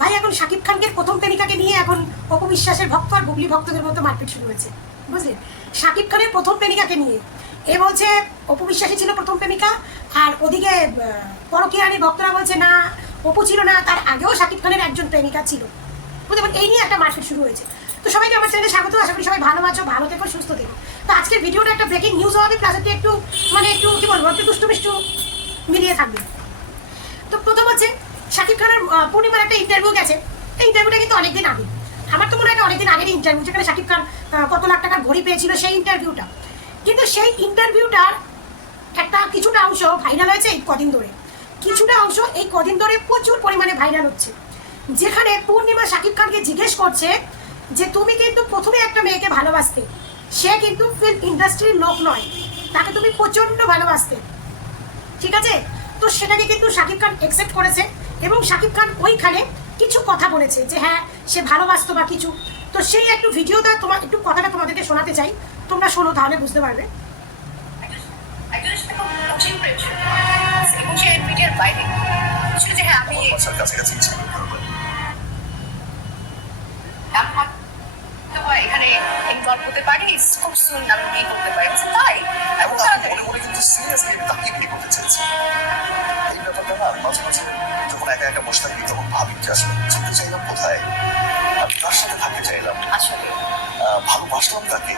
ভাই এখন শাকিব খানকে প্রথম প্রেমিকাকে নিয়ে এখন অপু বিশ্বাসের ভক্ত আর বুবলি ভক্তদের মতো মারপিট শুরু হয়েছে, বুঝলেন? শাকিব খানের প্রথম প্রেমিকাকে নিয়ে এ বলছে অপু বিশ্বাসী ছিল প্রথম প্রেমিকা, আর ওদিকে পরকীয়ানি ভক্তরা বলছে না অপু ছিল না, তার আগেও শাকিব খানের একজন প্রেমিকা ছিল, বুঝতে পারেন? এই নিয়ে একটা মারপিট শুরু হয়েছে। তো সবাইকে আমার চ্যানেলে স্বাগত, আশা করি সবাই ভালো আছো, ভালো থেকো, সুস্থ থেকো। তো আজকের ভিডিওটা একটা ব্রেকিং নিউজ হবে, প্লাস একটু একটু কি বলবো, একটু দুষ্টু মিষ্টু মিলিয়ে থাকবে। তো প্রথম হচ্ছে শাকিব খানের পূর্ণিমার একটা ইন্টারভিউ গেছে। এই ইন্টারভিউটা কিন্তু অনেকদিন আগে, আমার তো মনে হয় অনেকদিন আগের ইন্টারভিউ, যেখানে শাকিব খান কত লাখ টাকার ঘড়ি পেয়েছিল সেই ইন্টারভিউটা। কিন্তু সেই ইন্টারভিউটার একটা কিছুটা অংশ ভাইরাল হয়েছে এই কদিন ধরে, কিছুটা অংশ এই কদিন ধরে প্রচুর পরিমাণে ভাইরাল হচ্ছে, যেখানে পূর্ণিমা শাকিব খানকে জিজ্ঞেস করছে যে তুমি কিন্তু প্রথমে একটা মেয়েকে ভালোবাসতে, সে কিন্তু ফিল্ম ইন্ডাস্ট্রির লোক নয়, তাকে তুমি প্রচণ্ড ভালোবাসতে, ঠিক আছে? তো সেটাকে কিন্তু শাকিব খান অ্যাকসেপ্ট করেছে এবং শাকিব খান ওইখানে কিছু কথা বলেছে যে হ্যাঁ সে ভালোবাসতো বা কিছু। তো সেই একটু ভিডিওটা একটু কথাটা তোমাদেরকে শোনাতে চাই, তোমরা শোনো তাহলে বুঝতে পারবে। এখানে ইনভলভ হতে পারি, খুব সুন আমি বিয়ে করতে পারি, তাই এবং মনে মনে কিন্তু সিরিয়াসলি আমি তাকে বিয়ে করতে চেয়েছি। এই ব্যাপারটা না মাঝে মাঝে যখন একা একা বসে থাকি তখন ভাবি যে আসলে যেতে চাইলাম কোথায়, আমি তার সাথে থাকতে চাইলাম, আসলে ভালোবাসলাম তাকে,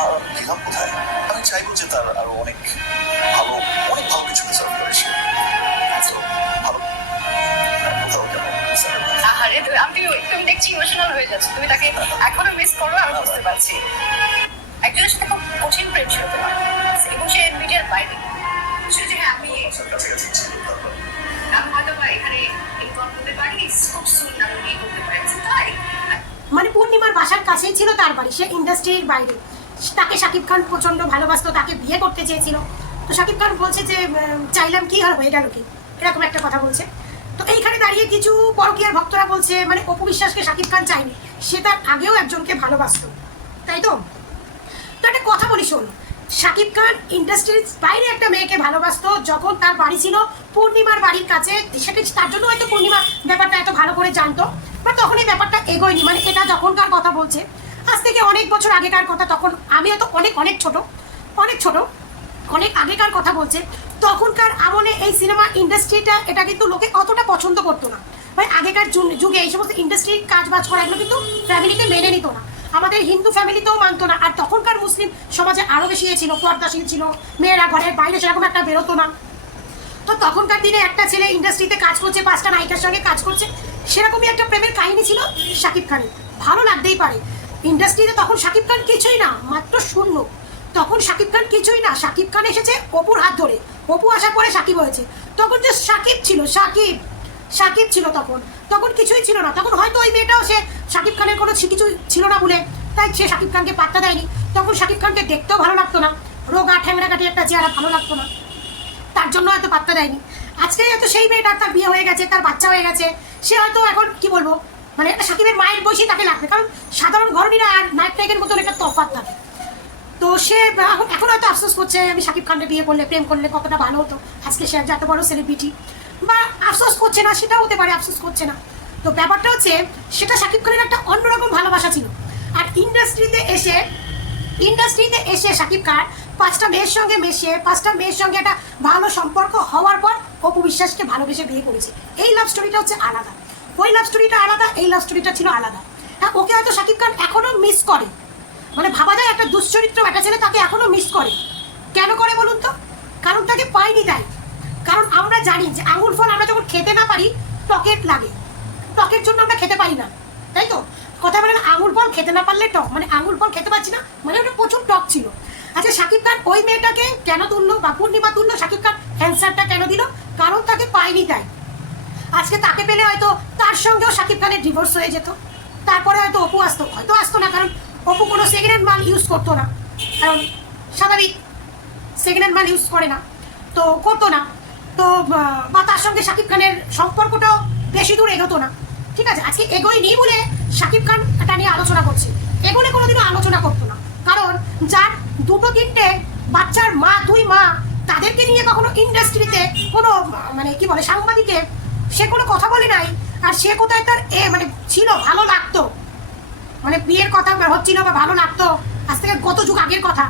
আর গেলাম কোথায়? আমি চাইবো যে তার আরো অনেক ভালো কিছু ডিজার্ভ করে সে। তো ভালো কোথাও গেল আহারে আমি তুমি দেখছি ইমোশনাল হয়ে যাচ্ছে, তুমি তাকে এখনো মিস করো, আমি বুঝতে পারছি। একজনের সাথে খুব কঠিন প্রেম ছিল তোমার এবং সে মিডিয়ার বাইরে ছিল যে হ্যাঁ আমি কাছাকাছি ছিল, তারপর আমি হয়তো বা এখানে ইনভলভ হতে পারি, খুব সুন আমি বিয়ে করতে পারি, তাই মানে পূর্ণিমার বাসার কাছেই ছিল তার বাড়ি, সে ইন্ডাস্ট্রির বাইরে, তাকে শাকিব খান প্রচণ্ড ভালোবাসতো, তাকে বিয়ে করতে চেয়েছিল। তো শাকিব খান বলছে যে চাইলাম কি আর হয়ে গেল কি, এরকম একটা কথা বলছে। তো এইখানে দাঁড়িয়ে কিছু পরকীয়ার ভক্তরা বলছে মানে অপু বিশ্বাসকে শাকিব খান চায়নি, সে তার আগেও একজনকে ভালোবাসতো, তাই তো? তো একটা কথা বলি শোন, শাকিব খান ইন্ডাস্ট্রির বাইরে একটা মেয়েকে ভালোবাসতো যখন তার বাড়ি ছিল পূর্ণিমার বাড়ির কাছে, সেটা তার জন্য হয়তো পূর্ণিমা ব্যাপারটা এত ভালো করে জানতো, বাট তখন এই ব্যাপারটা এগোয়নি। মানে এটা যখনকার কথা বলছে, আজ থেকে অনেক বছর আগেকার কথা, তখন আমি হয়তো অনেক ছোট অনেক আগেকার কথা বলছে। তখনকার আমলে এই সিনেমা ইন্ডাস্ট্রিটা এটা কিন্তু লোকে অতটা পছন্দ করতো না, মানে আগেকার যুগে এই সমস্ত ইন্ডাস্ট্রির কাজ বাজ করা এগুলো কিন্তু ফ্যামিলিতে মেনে নিত না, আমাদের হিন্দু ফ্যামিলিতেও মানতো না। আর তখনকার মুসলিম সমাজে আরও বেশি ছিল, পর্দাশীল ছিল, মেয়েরা ঘরের বাইরে সেরকম একটা বেরোতো না। তো তখনকার দিনে একটা ছেলে ইন্ডাস্ট্রিতে কাজ করছে, 5টা নায়িকার সঙ্গে কাজ করছে, সেরকমই একটা প্রেমের কাহিনী ছিল শাকিব খানের, ভালো লাগতেই পারে। ইন্ডাস্ট্রিতে তখন শাকিব খান কিছুই না, মাত্র শূন্য, তখন শাকিব খান কিছুই না। শাকিব খান এসেছে অপুর হাত ধরে, অপু আসার পরে শাকিব হয়েছে, তখন যে শাকিব ছিল, শাকিব ছিল তখন কিছুই ছিল না। তখন হয়তো ওই মেয়েটাও সে শাকিব খানের কোনো কিছু ছিল না বলে তাই সে শাকিব খানকে পাত্তা দেয়নি। তখন শাকিব খানকে দেখতেও ভালো লাগতো না, রোগা ঠ্যাংরাকাটি একটা চেহারা, ভালো লাগতো না, তার জন্য হয়তো পাত্তা দেয়নি। আজকে হয়তো সেই মেয়েটার তার বিয়ে হয়ে গেছে, তার বাচ্চা হয়ে গেছে, সে হয়তো এখন কি বলবো, মানে একটা শাকিবের মায়ের বয়সী তাকে লাগবে, কারণ সাধারণ ঘরণীরা আর নায়ক নায়কের মতন একটা তফাৎ থাকে। তো সে এখন হয়তো আফসোস করছে আমি শাকিব খানকে বিয়ে করলে, প্রেম করলে কতটা ভালো হতো, আজকে সে এত বড় সেলিব্রিটি, বা আফসোস করছে না, সেটাও হতে পারে আফসোস করছে না। তো ব্যাপারটা হচ্ছে সেটা শাকিব খানের একটা অন্যরকম ভালোবাসা ছিল। আর ইন্ডাস্ট্রিতে এসে শাকিব খান 5টা মেয়ের সঙ্গে মিশে, 5টা মেয়ের সঙ্গে একটা ভালো সম্পর্ক হওয়ার পর অপু বিশ্বাসকে ভালোবেসে বিয়ে করেছে। এই লাভ স্টোরিটা হচ্ছে আলাদা, ওই লাভ স্টোরিটা আলাদা, এই লাভ স্টোরিটা ছিল আলাদা। হ্যাঁ, ওকে হয়তো শাকিব খান এখনো মিস করে, মানে ভাবা যায় একটা দুশ্চরিত্র একটা ছেলে তাকে এখনো মিস করে। কেন করে বলুন তো? কারণ তাকে পাইনি তাই। কারণ আমরা জানি যে আঙুর ফল আমরা যখন খেতে না পারি টকের লাগে, টকের জন্য আমরা খেতে পারি না, তাই তো? কথা বলেন আঙুর ফল খেতে না পারলে টক, মানে আঙুর ফল খেতে পারছি না মানে ওটা প্রচুর টক ছিল। আচ্ছা শাকিব খান ওই মেয়েটাকে কেন তুললো বা পূর্ণিমা তুললো, শাকিব খান অ্যান্সারটা কেন দিল? কারণ তাকে পাইনি তাই। আজকে তাকে পেলে হয়তো তার সঙ্গেও শাকিব খানের ডিভোর্স হয়ে যেত, তারপরে হয়তো অপু আসতো না, কারণ অপু কোনো সেকেন্ড হ্যান্ড মাল ইউজ করতো না, কারণ স্বাভাবিক সেকেন্ড হ্যান্ড মাল ইউজ করে না, তো করতো না। তো বা তার সঙ্গে শাকিব খানের সম্পর্কটাও বেশি দূর এগোতো না, ঠিক আছে? আজকে এগোয়নি বলে শাকিব খান এটা নিয়ে আলোচনা করছে, এগোলে কোনোদিনও আলোচনা করতো না। কারণ যার 2-3টে বাচ্চার মা, 2 মা, তাদেরকে নিয়ে কখনো ইন্ডাস্ট্রিতে কোনো মানে কি বলে সাংবাদিকে সে কোনো কথা বলে নাই আর সে কোথায় তার মানে ছিল, ভালো লাগতো, মানে বিয়ের কথা হচ্ছিল বা ভালো লাগতো, আজ থেকে কত যুগ আগের কথা,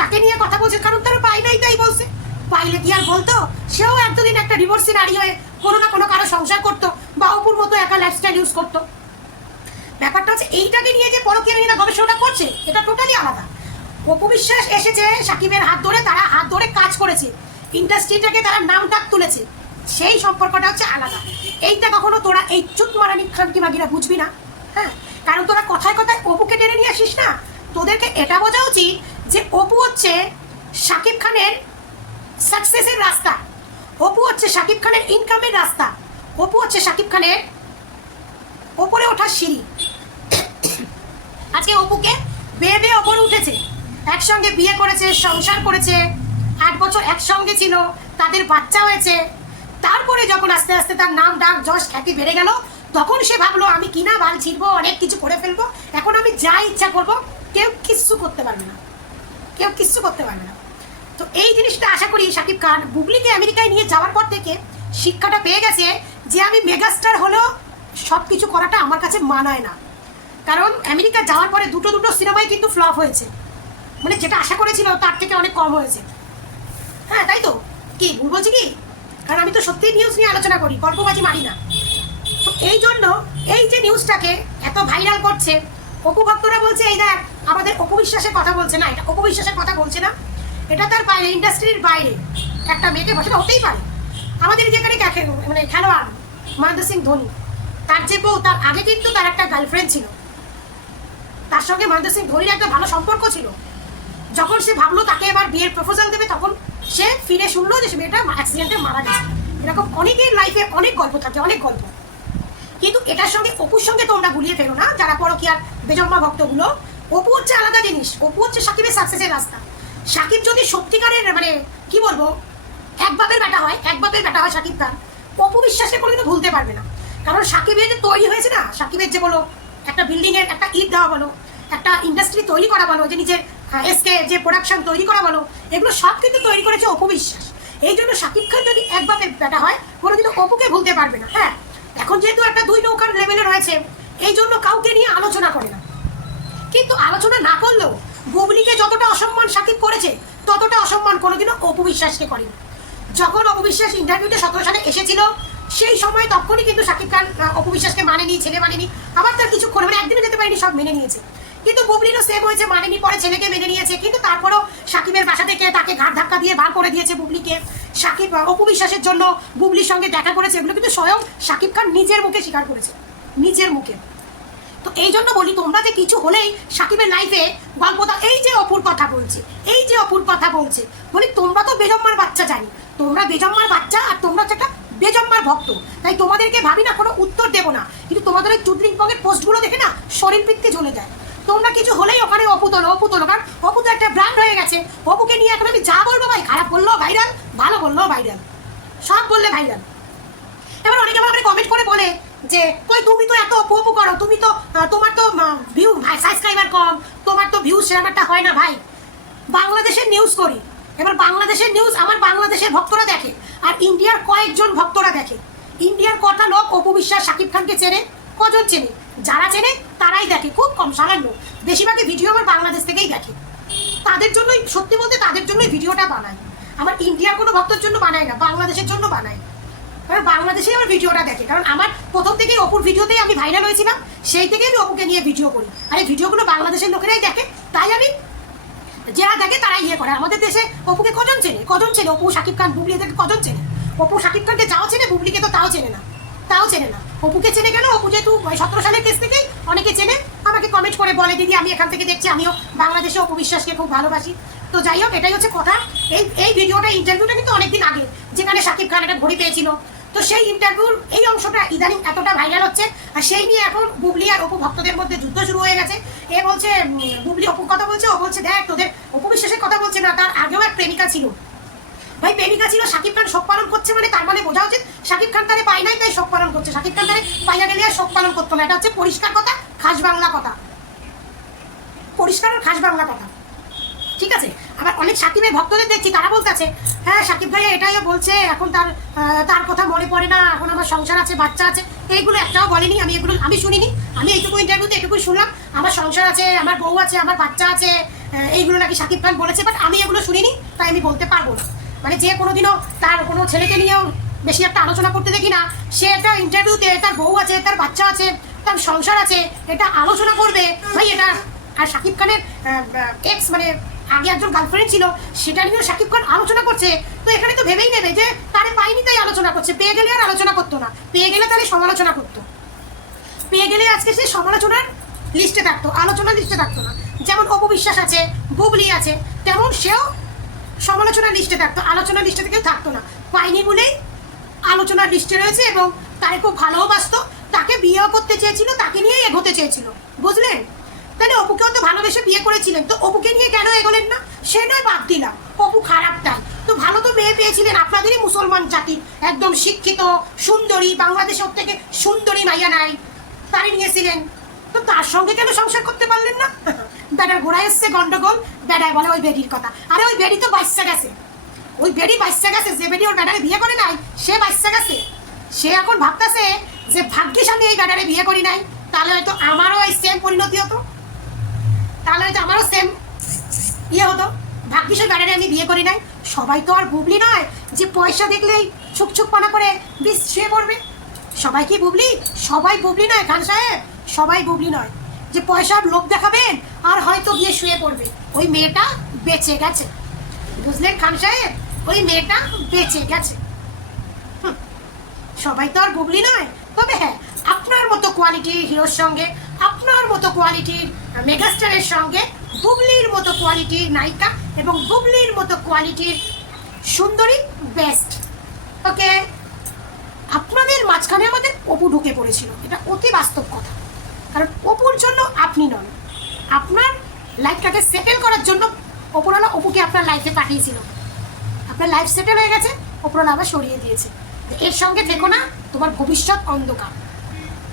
তাকে নিয়ে কথা বলছে, কারণ তারা পায় নাই তাই বলছে। পাইলে কি আর বলতো? সেও একদিন একটা ডিভোর্সি নারী হয়ে কোনো না কোনো কারো সংসার করতো বা অপুর মতো একা লাইফস্টাইল ইউজ করতো। ব্যাপারটা হচ্ছে এইটাকে নিয়ে যে পরকীয়া নিয়ে গবেষণা করছে, এটা টোটালি আলাদা। অপু বিশ্বাস এসেছে সাকিবের হাত ধরে, তারা হাত ধরে কাজ করেছে, ইন্ডাস্ট্রিটাকে তারা নাম ডাক তুলেছে, সেই সম্পর্কটা হচ্ছে আলাদা। এইটা কখনো তোরা এই চুপ মারানি খানকি মাগিরা বুঝবি না, হ্যাঁ? কারণ তোরা কথায় কথায় অপুকে টেনে নিয়ে আসিস না। তোদেরকে এটা বোঝা উচিত যে অপু হচ্ছে শাকিব খানের সাকসেসের রাস্তা, অপু হচ্ছে শাকিব খানের ইনকামের রাস্তা, অপু হচ্ছে শাকিব খানের ওপরে ওঠার সিঁড়ি। আজকে অপুকে বেয়ে বেয়ে ওপরে উঠেছে, একসঙ্গে বিয়ে করেছে, সংসার করেছে, 8 বছর একসঙ্গে ছিল, তাদের বাচ্চা হয়েছে। তারপরে যখন আস্তে আস্তে তার নাম ডাক যশ খ্যাতি বেড়ে গেল, তখন সে ভাবলো আমি কিনা বাল ছিড়বো, অনেক কিছু করে ফেলবো, এখন আমি যা ইচ্ছা করবো, কেউ কিচ্ছু করতে পারবে না, কেউ কিচ্ছু করতে পারবে না। তো এই জিনিসটা আশা করি শাকিব খান বুবলিকে আমেরিকায় নিয়ে যাওয়ার পর থেকে শিক্ষাটা পেয়ে গেছে যে আমি মেগাস্টার হলেও সব কিছু করাটা আমার কাছে মানায় না। কারণ আমেরিকা যাওয়ার পরে দুটো সিনেমাই কিন্তু ফ্লপ হয়েছে, মানে যেটা আশা করেছিল তার থেকে অনেক কম হয়েছে। হ্যাঁ তাই তো, কি ভুল বলছি কি? কারণ আমি তো সত্যিই নিউজ নিয়ে আলোচনা করি, গল্পবাজি মারি না। তো এই জন্য এই যে নিউজটাকে এত ভাইরাল করছে, অপু ভক্তরা বলছে এই দেখ আমাদের অপু বিশ্বাসের কথা বলছে না, এটা অপু বিশ্বাসের কথা বলছে না, এটা তার বাইরে, ইন্ডাস্ট্রির বাইরে একটা মেয়েকে বসে হতেই পারে। আমাদের যেখানে মানে খেলোয়াড় মহেন্দ্র সিং ধোনি, তার যে বউ, তার আগে কিন্তু তার একটা গার্লফ্রেন্ড ছিল, তার সঙ্গে মহেন্দ্র সিং ধোনির একটা ভালো সম্পর্ক ছিল। যখন সে ভাবলো তাকে এবার বিয়ের প্রপোজাল দেবে, তখন সে ফিরে শুনলো যে সে মেয়েটা অ্যাক্সিডেন্টে মারা গেছে। এরকম অনেকের লাইফে অনেক গল্প থাকে, অনেক গল্প। কিন্তু এটার সঙ্গে অপুর সঙ্গে তোমরা গুলিয়ে ফেলো না, যারা পরকীয়ার বেজন্মা ভক্তগুলো। অপু হচ্ছে আলাদা জিনিস, অপু হচ্ছে সাকিবের সাকসেসের রাস্তা। সাকিব যদি সত্যিকারের মানে কি বলবো এক বাপের বেটা হয় সাকিব খান, অপু বিশ্বাসকে কোনোদিনও ভুলতে পারবে না। কারণ সাকিবের যে তৈরি হয়েছে না, সাকিবের যে বলো একটা বিল্ডিংয়ের একটা ইট দেওয়া বলো, একটা ইন্ডাস্ট্রি তৈরি করা বলো, যে নিজের এসকে যে প্রোডাকশন তৈরি করা বলো, এগুলো সব কিন্তু তৈরি করেছে অপু বিশ্বাস। এই জন্য সাকিব খান যদি এক বাপের বেটা হয়, কোনোদিনও অপুকে ভুলতে পারবে না। হ্যাঁ, এখন যেহেতু একটা 2 নৌকার লেভেলে রয়েছে, এই জন্য কাউকে নিয়ে আলোচনা করে না। কিন্তু আলোচনা না করলেও বুবলিকে যতটা অসম্মান সাকিব করেছে, ততটা অসম্মান কোনোদিনও অপু বিশ্বাসকে করেনি। যখন অপু বিশ্বাস ইন্টারভিউতে 17 সালে এসেছিল, সেই সময় তখনই কিন্তু সাকিব খান অপু বিশ্বাসকে মানেনি, ছেলে মানেনি, আবার তার কিছু করে মানে একদিনে যেতে পারেনি, সব মেনে নিয়েছে। কিন্তু বুবলিরও সেম হয়েছে, মানেনি, পরে ছেলেকে মেনে নিয়েছে। কিন্তু তারপরেও সাকিবের বাসা থেকে তাকে ঘাট ধাক্কা দিয়ে বার করে দিয়েছে বুবলিকে। সাকিব অপু বিশ্বাসের জন্য বুবলির সঙ্গে দেখা করেছে, এগুলো কিন্তু স্বয়ং সাকিব খান নিজের মুখে স্বীকার করেছে, নিজের মুখে। তো এই জন্য বলি, তোমরা যে কিছু হলেই সাকিবের লাইফে গল্পটা, এই যে অপুর কথা বলছে, বলি তোমরা তো বেজম্মার বাচ্চা, জানি তোমরা বেজম্মার বাচ্চা, আর তোমরা হচ্ছে একটা বেজম্মার ভক্ত। তাই তোমাদেরকে ভাবি না কোনো উত্তর দেবো না, কিন্তু তোমাদের ওই চুদলিং পঙ্গের পোস্টগুলো দেখে না শরীর পিত্তে জ্বলে যায়। তোমরা কিছু হলেই ওখানে অপু তোলো, কারণ অপু তো একটা ব্র্যান্ড হয়ে গেছে। অপুকে নিয়ে এখন আমি যা বলবো ভাই, খারাপ বললেও ভাইরাল, ভালো বললেও ভাইরাল, সব বললে ভাইরাল। এবার অনেকে আমাকে কমেন্ট করে বলে যে কই তুমি তো এত অপু করো, তুমি তো তোমার তো ভিউ সাবস্ক্রাইবার কম, তোমার তো ভিউ সেরকমটা হয় না। ভাই, বাংলাদেশের নিউজ করি, এবার বাংলাদেশের নিউজ আমার বাংলাদেশের ভক্তরা দেখে, আর ইন্ডিয়ার কয়েকজন ভক্তরা দেখে। ইন্ডিয়ার কটা লোক অপু বিশ্বাস সাকিব খানকে চেনে? কজন চেনে? যারা চেনে তারাই দেখে, খুব কম, সামান্য। বেশিরভাগই ভিডিও আমার বাংলাদেশ থেকেই দেখে। তাদের জন্যই, সত্যি বলতে তাদের জন্যই ভিডিওটা বানাই। আমার ইন্ডিয়ার কোনো ভক্তের জন্য বানাই না, বাংলাদেশের জন্য বানাই। কারণ বাংলাদেশেই আমার ভিডিওটা দেখে, কারণ আমার প্রথম থেকেই অপুর ভিডিওতেই আমি ভাইরাল হয়েছিলাম, সেই থেকেই আমি অপুকে নিয়ে ভিডিও করি। আর এই ভিডিওগুলো বাংলাদেশের লোকেরাই দেখে, তাই আমি, যারা দেখে তারাই ইয়ে করে। আমাদের দেশে অপুকে কজন চেনে? অপু, সাকিব খান, বুবলি, এদেরকে কজন চেনে? অপু সাকিব খানকে যাও চেনে, বুবলিকে তো তাও চেনে না। অপুকে চেনে কেন? অপু যেহেতু 17 সালের কেস থেকেই অনেকে চেনে। আমাকে কমেন্ট করে বলে দিদি আমি এখান থেকে দেখছি, আমিও বাংলাদেশে অপু বিশ্বাসকে খুব ভালোবাসি। তো যাই হোক, এটাই হচ্ছে কথা। এই ইন্টারভিউটা কিন্তু অনেকদিন আগে, যেখানে সাকিব খান একটা ঘড়ি পেয়েছিল। তো সেই ইন্টারভিউর এই অংশটা ইদানিং এতটা ভাইরাল হচ্ছে, আর সেই নিয়ে এখন বুবলি আর অপু ভক্তদের মধ্যে যুদ্ধ শুরু হয়ে গেছে। এ বলছে বুবলি অপুর কথা বলছে, ও বলছে দেখ তোদের অপু বিশ্বাসের কথা বলছে না, তার আগেও এক প্রেমিকা ছিল। ভাই, প্রেমিকা ছিল, সাকিব খান শোক পালন করছে, মানে তার মানে বোঝা উচিত সাকিব খান তারে পাই নাই তাই শোক পালন করছে। সাকিব খান তারে পাইয়া গেলে আর শোক পালন করতো না। এটা হচ্ছে পরিষ্কার কথা, খাস বাংলা কথা, পরিষ্কার আর খাস বাংলা কথা, ঠিক আছে? আবার অনেক সাকিবের ভক্তদের দেখছি তারা বলতেছে হ্যাঁ সাকিব ভাই এটাই বলছে, এখন তার কথা মনে পড়ে না, এখন আমার সংসার আছে, বাচ্চা আছে, এইগুলো একটাও বলেনি। আমি শুনিনি। আমি এইটুকু ইন্টারভিউতে এটুকুই শুনলাম, আমার সংসার আছে, আমার বউ আছে, আমার বাচ্চা আছে, এইগুলো নাকি সাকিব খান বলেছে, বাট আমি এগুলো শুনিনি, তাই আমি বলতে পারবো না। মানে যে কোনোদিনও তার কোনো ছেলেকে নিয়েও বেশি একটা আলোচনা করতে দেখি না, সে একটা ইন্টারভিউতে তার বউ আছে, তার বাচ্চা আছে, তার সংসার আছে, এটা আলোচনা করবে ভাই এটা। আর সাকিব খানের এক্স মানে আগে একজন গার্লফ্রেন্ড ছিল, সেটা নিয়েও সাকিব খান আলোচনা করছে, তো এখানে তো ভেবেই নেবে যে তারে পাইনি তাই আলোচনা করছে, পেয়ে গেলে আর আলোচনা করতো না, পেয়ে গেলে তাহলে সমালোচনা করতো, পেয়ে গেলে আজকে সে সমালোচনার লিস্টে থাকতো, আলোচনার লিস্টে থাকতো না। যেমন অপু বিশ্বাস আছে, বুবলি আছে, তেমন সেও সমালোচনার লিস্টে থাকতো, আলোচনার লিস্টে থেকেও থাকতো না, পাইনি বলেই আলোচনার লিস্টে রয়েছে। এবং তাকে খুব ভালোবাসতো, তাকে বিয়েও করতে চেয়েছিল, তাকে নিয়েই এগোতে চেয়েছিল, বুঝলেন? তাহলে অপুকেও তো ভালোবেসে বিয়ে করেছিলেন, তো অপুকে নিয়ে কেন এগোলেন না? সে নয় বাদ দিলাম, অপু খারাপটাই তো, ভালো তো মেয়ে পেয়েছিলেন, আপনাদেরই মুসলমান জাতির একদম শিক্ষিত সুন্দরী, বাংলাদেশের থেকে সুন্দরী মাইয়া নাই, তারই নিয়েছিলেন, তো তার সঙ্গে কেন সংসার করতে পারলেন না? বেটার ঘোড়া এসছে গন্ডগোল, বেটায় বলে ওই বেডির কথা, আরে ওই বেডি তো বাচ্চা গেছে, ওই বেডি বাচ্চা গেছে, যে বেডি ওর বেটারে বিয়ে করে নাই সে বাচ্চা গেছে, সে এখন ভাবতেছে যে ভাগ্যিস আমি এই বেটারে বিয়ে করি নাই, তাহলে হয়তো আমারও এই সেম পরিণতি হতো, তাহলে হয়তো আমারও সেম ইয়ে হতো, ভাগ্যিস ওই বেটারে আমি বিয়ে করি নাই। সবাই তো আর বুবলি নয় যে পয়সা দেখলেই ছুকছুক পানা করে বিষ শুয়ে পড়বে, সবাই কি বুবলি? সবাই বুবলি নয় খান সাহেব, সবাই বুবলি নয় যে পয়সার লোভ দেখাবেন আর হয়তো গিয়ে শুয়ে পড়বে। ওই মেয়েটা বেঁচে গেছে, বুঝলেন খান সাহেব? ওই মেয়েটা বেঁচে গেছে। সবাই তো আর বুবলি নয়, তবে হ্যাঁ আপনার মতো কোয়ালিটির হিরোর সঙ্গে, আপনার মতো কোয়ালিটির মেগাস্টারের সঙ্গে বুবলির মতো কোয়ালিটির নায়িকা এবং বুবলির মতো কোয়ালিটির সুন্দরী বেস্ট। ওকে, আপনাদের মাঝখানে আমাদের অপু ঢুকে পড়েছিল, এটা অতি বাস্তব কথা, কারণ অপুর জন্য আপনি নন, আপনার লাইফটাকে সেটেল করার জন্য অপুরালা অপুকে আপনার লাইফে পাঠিয়েছিল, আপনার লাইফ সেটেল হয়ে গেছে, অপুরালা আবার সরিয়ে দিয়েছে, এর সঙ্গে থেকো না, তোমার ভবিষ্যৎ অন্ধকার,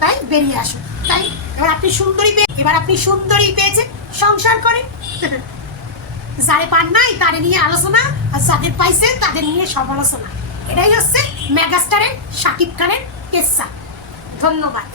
তাই বেরিয়ে আসো। তাই এবার আপনি সুন্দরী পেয়েছেন, সংসার করেন, যারে পান নাই তারে নিয়ে আলোচনা, আর যাদের পাইছেন তাদের নিয়ে সমালোচনা, এটাই হচ্ছে মেগাস্টারের শাকিব খানের কেসা। ধন্যবাদ।